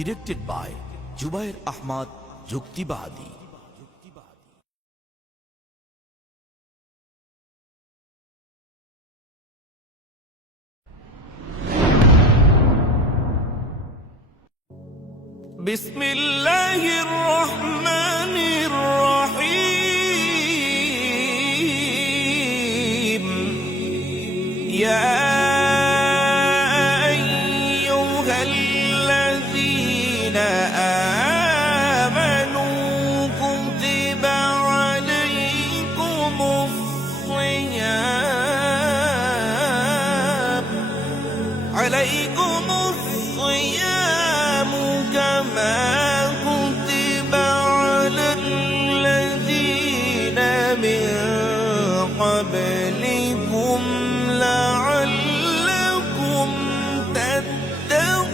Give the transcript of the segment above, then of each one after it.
directed by Jubair Ahmad Juktibadi. بسم الله الرحمن الرحيم يا أيها الذين آمنوا كتب عليكم الصيام كما كتب على الذين من قبلكم لعلكم تتقون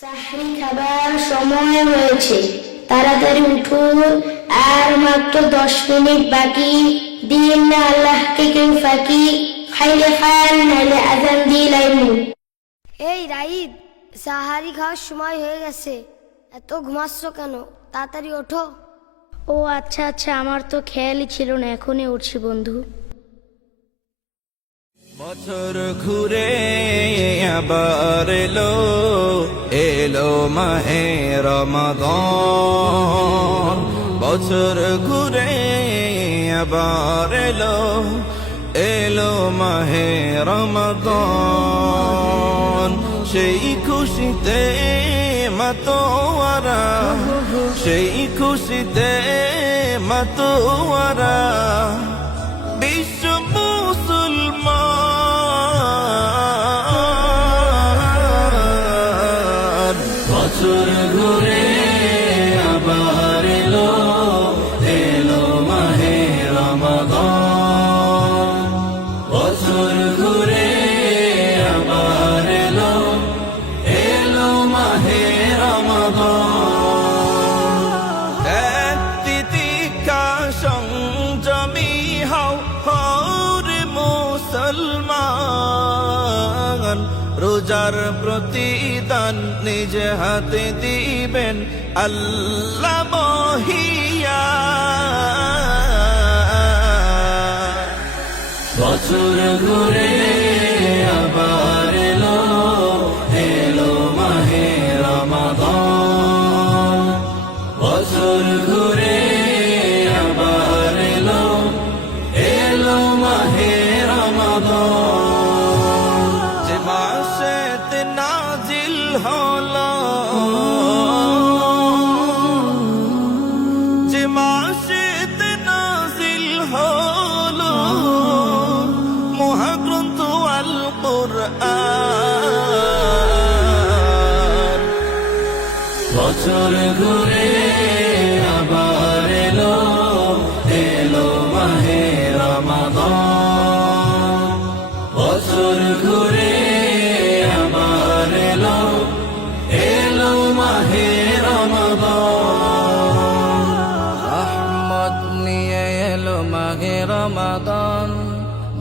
sehri খাবার সময় হয়েছে, তাড়াতাড়ি উঠুন, আর মাত্র 10 মিনিট বাকি। দিন না আল্লাহকে কেউ ফাঁকি, খাইলে খান নাইলে আজান দিয়ে লাইমু। এই রাইদ, সাহারি খাওয়ার সময় হয়ে গেছে, এত ঘুমাচ্ছ কেন? তাড়াতাড়ি ওঠো। ও আচ্ছা আচ্ছা, আমার তো খেয়ালই ছিল না, এখনই উঠছি বন্ধু। বছর ঘুরে আবার এলো মাহে রমাদান। বছর ঘুরে আবার এলো মাহে রমাদান। সেই খুশিতে মাতোয়ারা, সেই খুশিতে মাতোয়ারা বিশ্ব মুসলমান। বছর ঘুরে আবার এলো মাহে রমাদান। বছর ঘুরে আবার এলো মাহে রমাদান। এক তিতিক্ষা সংযমী হওরে মুসলমান। রোজার প্রতিদান নিজ হাতে দিবেন আল্লাহ মহিয়ান। বছর ঘুরে আবার এলো মাহে রমাদান। বছর ঘুরে আবার এলো মাহে রমাদান। যে মাসেতে নাজিল হলো, যে মাসেতে নাজিল হলো মহাগ্রন্থ আল কুরআন। বছর ঘুরে আবার এলো মাহে রমাদান। বছর ঘুরে আবার এলো মাহে রমাদান। রহমত নিয়ে এলো মাহে রমাদান,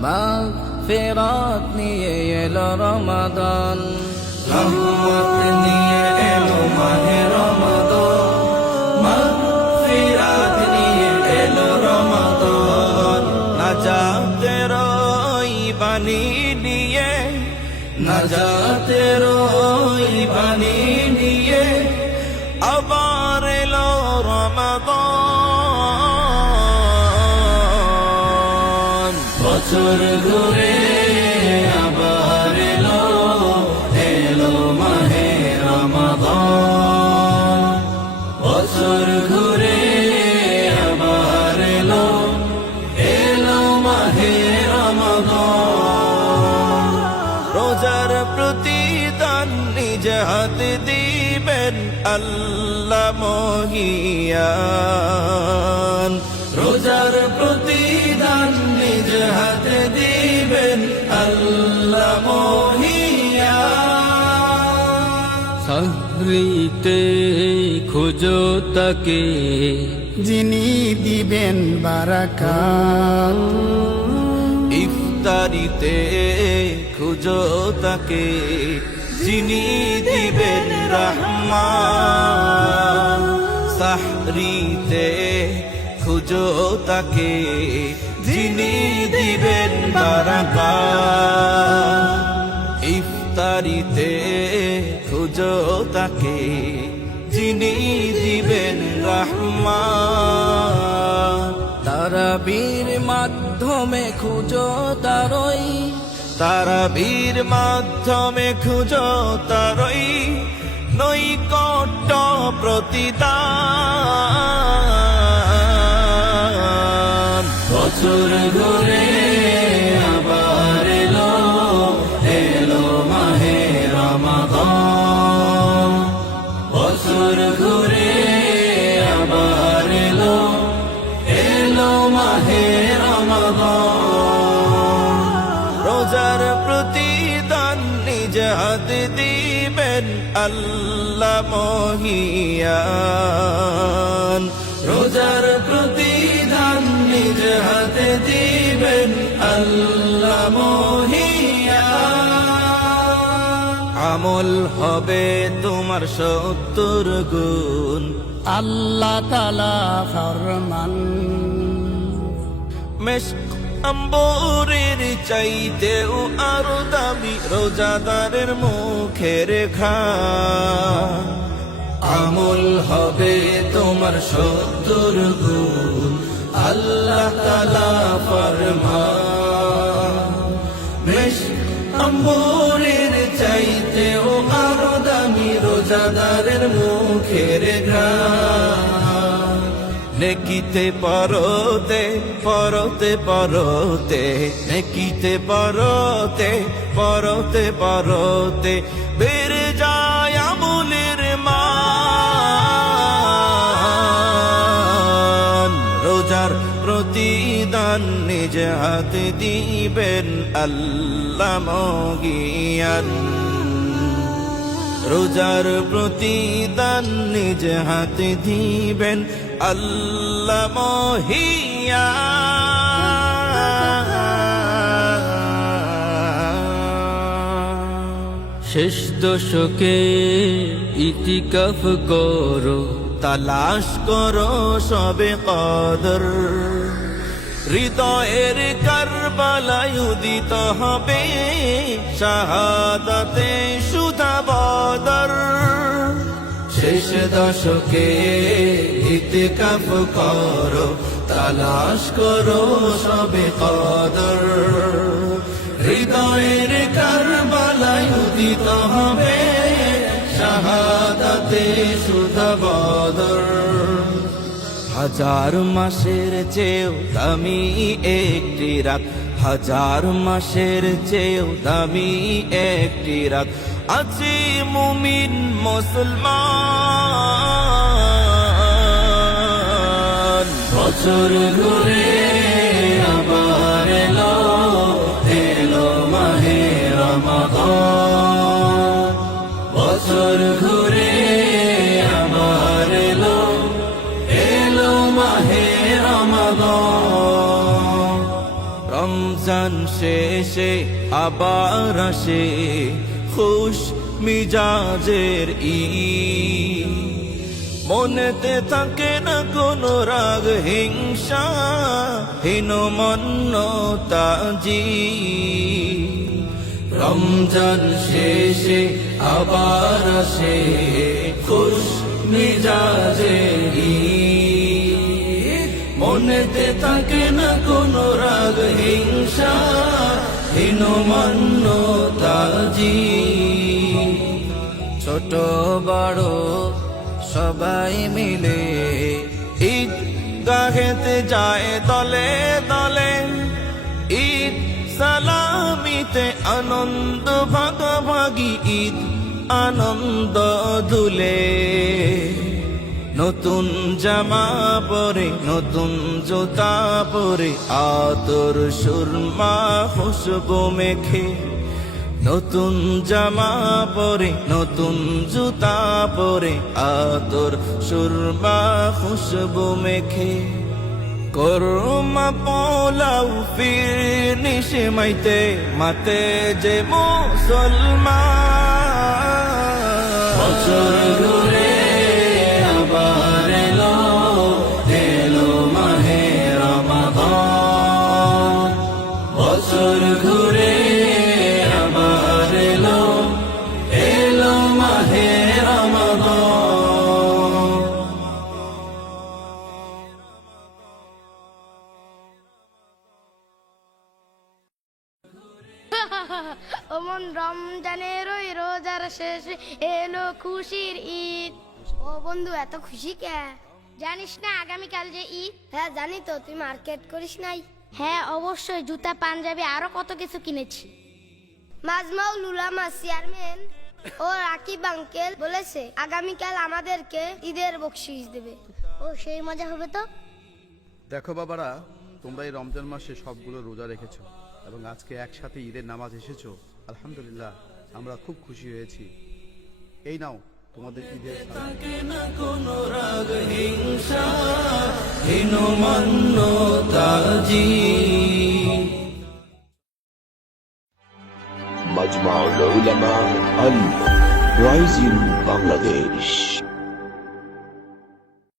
মাগফিরাত নিয়ে এলো রমাদান। রহমত নিয়ে এলো মাহে রমাদান, মাগফিরাত নিয়ে এলো রমাদান। নাজাতের বাণী নিয়ে, নাজাতের বাণী নিয়ে আবার এলো রমাদান। বছর ঘুরে আবার এলো মাহে রমাদান। বছর ঘুরে আবার এলো মাহে রমাদান। রোজার প্রতিদান নিজ হাতে দিবেন আল্লাহ মহিয়ান। রোজার প্রতিদান নিজ হাতে দিবেন আল্লাহ মহিয়ান। সাহরিতে খোঁজো তাকে, যিনি দিবেন বারাকাত। ইফতারিতে খুঁজো তাকে, যিনি দিবেন রহমান। সাহরিতে খুঁজো তাকে, যিনি দিবেন বারাকাত। ইফতারিতে খুঁজো তাকে, যিনি দিবেন রহমান। তারাবীর মাধ্যমে খুঁজো তারই, তারাবীর মাধ্যমে খুঁজো তারই নৈকট্য প্রতিদান। বছর ঘুরে আবার এলো, এলো মাহে রমাদান। বছর ঘুরে আবার এলো, এলো মাহে রমাদান। রোজার প্রতিদান নিজ হাতে দিবেন আল্লাহ মহিয়ান। রোজার প্রতিদান নিজ হাতে দিবেন আল্লাহ মহিয়ান। আমল হবে তোমার 70 গুণ, আল্লাহ তাআলা ফরমান। মেশক আম্বরের চাইতেও আরো দামি রোজাদারের মুখের ঘ্রাণ। আমল হবে তোমার 70 গুণ, আল্লাহ তাআলা ফরমান। মিশক আম্বরের চাইতেও আরো দামি রোজাদারের মুখের ঘ্রাণ। নেকিতে পরতে পরতে পরতে, নেকিতে পরতে পরতে পরতে বেড়ে যায় আমলের মান। রোজার প্রতিদান নিজ হাতে দিবেন আল্লাহ মহিয়ান। রোজার প্রতিদান নিজ হাতে দিবেন আল্লাহ মহিয়ান। শেষ দশকে ইতিকাফ করো, তালাশ করো সবে কদর। হৃদয়ের কারবালায় উদিত হবে শাহাদাতে সুধা বদর। শেষ দশকে ইতিকাফ করো, তালাশ করো সবে কদর। হৃদয়ের কারবালায় উদিত হবে শাহাদাতে সুধা বদর। হাজার মাসের চেয়েও দামি একটি রাত, হাজার মাসের চেয়েও দামি একটি রাত আছে মুমিন মুসলমান। বছর ঘুরে আবার এলো, এলো মাহে রমাদান। বছর ঘুরে আবার এলো, এলো মাহে রমাদান। রমজান শেষে আবার আসে খুশ মিজাজের ঈদ। মনেতে থাকে না কোনো রাগ হিংসা হীনমন্যতা জি। রমজান শেষে আবার আসে খুশ মিজাজে ঈদ। মনেতে থাকে না কোনো রাগ হিংসা হীনমন্যতা জি। ছোট বড় সবাই মিলে ঈদ গাহেতে যায় দলে দলে। ঈদ সালামিতে আনন্দ ভাগাভাগি, ঈদ আনন্দ দুলে। নতুন জামা পরে নতুন জুতা পরে আতর সুরমা খুশবু মেখে নতুন জামা পরে নতুন জুতা পরে আতর সুরমা খুশবু মেখে করমা পোলাও ফিরনি সেমাইতে মাতে যে মুসলমান বছর ঘুরে আবার এলো এলো মাহে রমাদান বছর ঘুরে আবার এলো এলো মাহে রমাদান ওমন রমজানের ওই রোজার শেষে এলো খুশির ঈদ। ও বন্ধু এত খুশি কে? জানিস না আগামীকাল যে ঈদ? হ্যাঁ জানি তো, তুই মার্কেট করিস নাই? হ্যাঁ অবশ্যই, জুতা পাঞ্জাবি আরো কত কিছু কিনেছি। মাজমাউল উলামা চেয়ারম্যান ও রাকিব আঙ্কেল বলেছে আগামীকাল আমাদেরকে ঈদের বকশিশ দেবে। ও সেই মজা হবে তো। দেখো বাবারা, তোমরা এই রমজান মাসে সবগুলো রোজা রেখেছো এবং আজকে একসাথে ঈদের নামাজ এসেছো। আলহামদুলিল্লাহ, আমরা খুব খুশি হয়েছি। এই নাও তোমাদের ঈদের সালামি। থাকে না কোনো রাগ হিংসা হীনমন্যতাজি মাজমাউল উলামা আল রাইজিন বাংলাদেশ।